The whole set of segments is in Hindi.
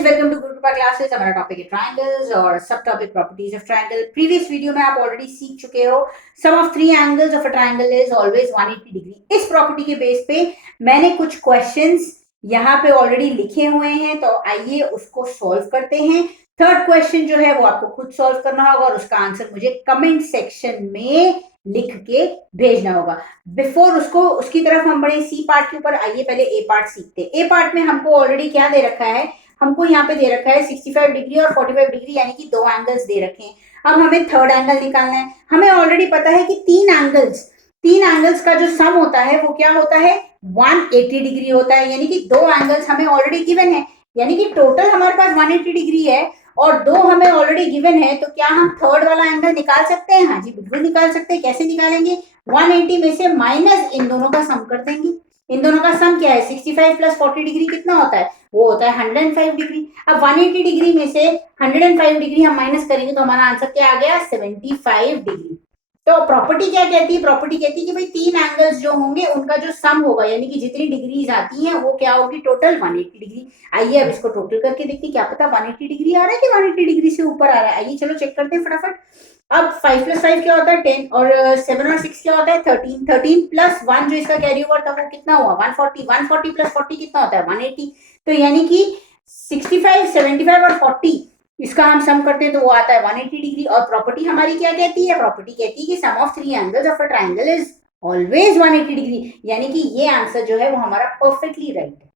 Students, welcome to Gurukripa classes. हमारा टॉपिक है ट्रायंगल्स और सब topic properties of triangle. Previous video में आप ऑलरेडी सीख चुके हो sum of three angles of a triangle is always 180 degree. इस प्रॉपर्टी के बेस पे मैंने कुछ क्वेश्चंस यहाँ पे ऑलरेडी लिखे हुए हैं, तो आइए उसको सॉल्व करते हैं। थर्ड क्वेश्चन जो है वो आपको खुद सॉल्व करना होगा और उसका आंसर मुझे कमेंट सेक्शन में लिख के भेजना होगा। बिफोर उसकी तरफ हम बढ़े सी पार्ट के ऊपर, आइए पहले ए पार्ट सीखते हैं। ए पार्ट में हमको ऑलरेडी क्या दे रखा है, हमको यहाँ पे दे रखा है 65 डिग्री और 45 डिग्री, यानी कि दो एंगल्स दे रखे हैं। अब हमें थर्ड एंगल निकालना है। हमें ऑलरेडी पता है कि तीन एंगल्स का जो सम होता है वो क्या होता है, 180 डिग्री होता है, यानी कि दो एंगल्स हमें ऑलरेडी गिवन है, यानी कि टोटल हमारे पास 180 डिग्री है और दो हमें ऑलरेडी गिवन है। तो क्या हम थर्ड वाला एंगल निकाल सकते हैं? हाँ जी, बिल्कुल निकाल सकते हैं। कैसे निकालेंगे? 180 में से माइनस इन दोनों का सम कर देंगे। इन दोनों का सम क्या है? 65 प्लस 40 डिग्री कितना होता है? वो होता है 105 डिग्री। अब 180 डिग्री में से 105 डिग्री हम माइनस करेंगे तो हमारा आंसर क्या आ गया? 75 डिग्री। तो प्रॉपर्टी क्या कहती है? प्रॉपर्टी कहती है कि भाई तीन एंगल्स जो होंगे उनका जो सम होगा, यानी कि जितनी डिग्रीज आती हैं वो क्या होगी? Total 180 degree. आइए अब इसको टोटल करके देखते हैं, क्या पता 180 डिग्री आ रहा है कि 180 डिग्री से ऊपर आ रहा है। आइए चलो चेक करते हैं फटाफट। अब 5 प्लस 5 क्या होता है? 10 और 7 और 6 क्या होता है? 13। 13 प्लस 1 जो इसका कैरी ओवर था वो कितना हुआ? 140। 140 प्लस 40 कितना होता है? 180। तो यानी कि 65, 75 और 40 इसका हम सम करते हैं तो वो आता है 180 डिग्री। और प्रॉपर्टी हमारी क्या कहती है? प्रॉपर्टी कहती है कि sum of three angles of a triangle is always 180 degree, यानी कि ये आंसर जो है वो हमारा परफेक्टली राइट है।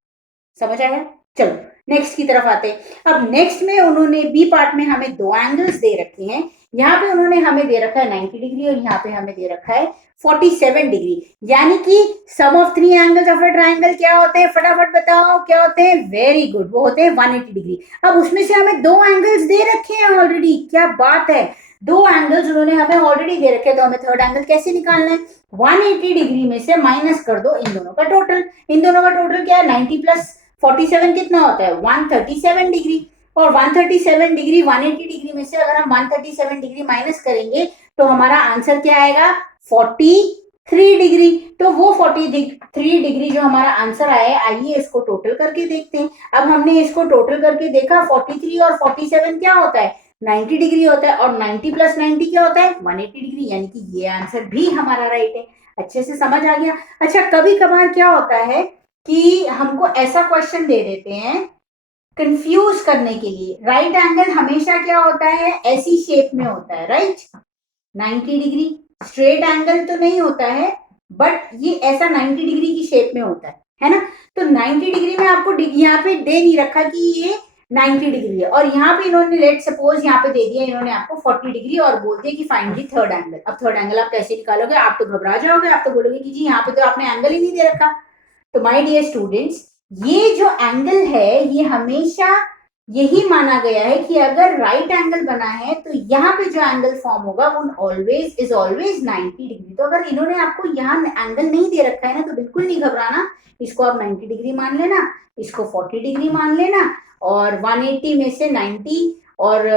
समझ आया? चलो नेक्स्ट की तरफ आते हैं। अब नेक्स्ट में उन्होंने बी पार्ट में हमें दो एंगल्स दे रखे हैं। यहाँ पे उन्होंने हमें दे रखा है 90 डिग्री और यहाँ पे हमें दे रखा है 47 डिग्री, यानी कि sum of three angles of a triangle क्या होते हैं? फटाफट बताओ क्या होते हैं? वेरी गुड, वो होते हैं 180 डिग्री। अब उसमें से हमें दो एंगल्स दे रखे हैं ऑलरेडी, क्या बात है, दो एंगल्स उन्होंने हमें ऑलरेडी दे रखे हैं। तो हमें थर्ड एंगल कैसे निकालना है? 180 डिग्री में से माइनस कर दो इन दोनों का टोटल। इन दोनों का टोटल क्या है? 90 प्लस 47 कितना होता है? 137 डिग्री। और 137 डिग्री 180 डिग्री में से अगर हम 137 डिग्री माइनस करेंगे तो हमारा आंसर क्या आएगा? 43 डिग्री। तो वो 43 डिग्री जो हमारा आंसर आया है, आइए इसको टोटल करके देखते हैं। अब हमने इसको टोटल करके देखा, 43 और 47 क्या होता है? 90 डिग्री होता है और 90 प्लस 90 क्या होता है? 180 डिग्री, यानी कि ये आंसर भी हमारा राइट है। अच्छे से समझ आ गया? अच्छा, कभी कभार क्या होता है कि हमको ऐसा क्वेश्चन दे देते हैं कंफ्यूज करने के लिए। राइट एंगल हमेशा क्या होता है? ऐसी शेप में होता है, राइट? 90 डिग्री स्ट्रेट एंगल तो नहीं होता है, बट ये ऐसा 90 डिग्री की शेप में होता है ना? तो 90 डिग्री में आपको यहाँ पे दे नहीं रखा कि ये 90 डिग्री है, और यहाँ पे इन्होंने लेट सपोज यहाँ पे दे दिया इन्होंने आपको 40 डिग्री और बोल दिया कि फाइंड दी थर्ड एंगल। अब थर्ड एंगल आप कैसे निकालोगे? आप तो घबरा जाओगे, आप तो बोलोगे कि जी यहाँ पे तो आपने एंगल ही नहीं दे रखा। तो माय डियर स्टूडेंट्स, ये जो एंगल है ये हमेशा यही माना गया है कि अगर राइट एंगल बना है तो यहाँ पे जो एंगल फॉर्म होगा वो ऑलवेज इज ऑलवेज 90 डिग्री। तो अगर इन्होंने आपको यहाँ एंगल नहीं दे रखा है ना, तो बिल्कुल नहीं घबराना। इसको आप 90 डिग्री मान लेना, इसको 40 डिग्री मान लेना, और 180 में से 90 और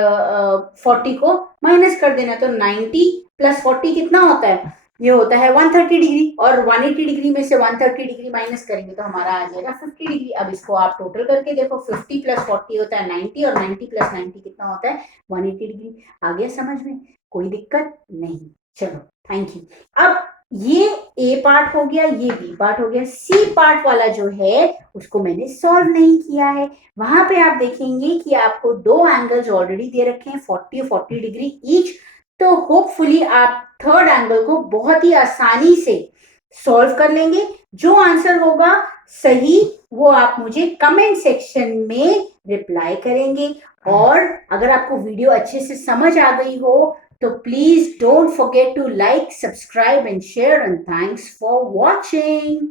40 को माइनस कर देना। तो 90 प्लस 40 कितना होता है? ये होता है 130 डिग्री, और 180 डिग्री में से 130 डिग्री माइनस करेंगे तो हमारा आ जाएगा 50 डिग्री। अब इसको आप टोटल करके देखो, 50 प्लस 40 होता है 90 और 90 प्लस 90 कितना होता है? 180 डिग्री। आ गया समझ में? कोई दिक्कत नहीं। चलो थैंक यू। अब ये ए पार्ट हो गया, ये बी पार्ट हो गया। सी पार्ट वाला जो है उसको मैंने सॉल्व नहीं किया है। वहां पे आप देखेंगे कि आपको दो एंगल्स ऑलरेडी दे रखे हैं 40 और 40 डिग्री ईच। तो होपफुली आप थर्ड एंगल को बहुत ही आसानी से सॉल्व कर लेंगे। जो आंसर होगा सही वो आप मुझे कमेंट सेक्शन में रिप्लाई करेंगे। और अगर आपको वीडियो अच्छे से समझ आ गई हो तो please don't forget to like, subscribe and share, and thanks for watching.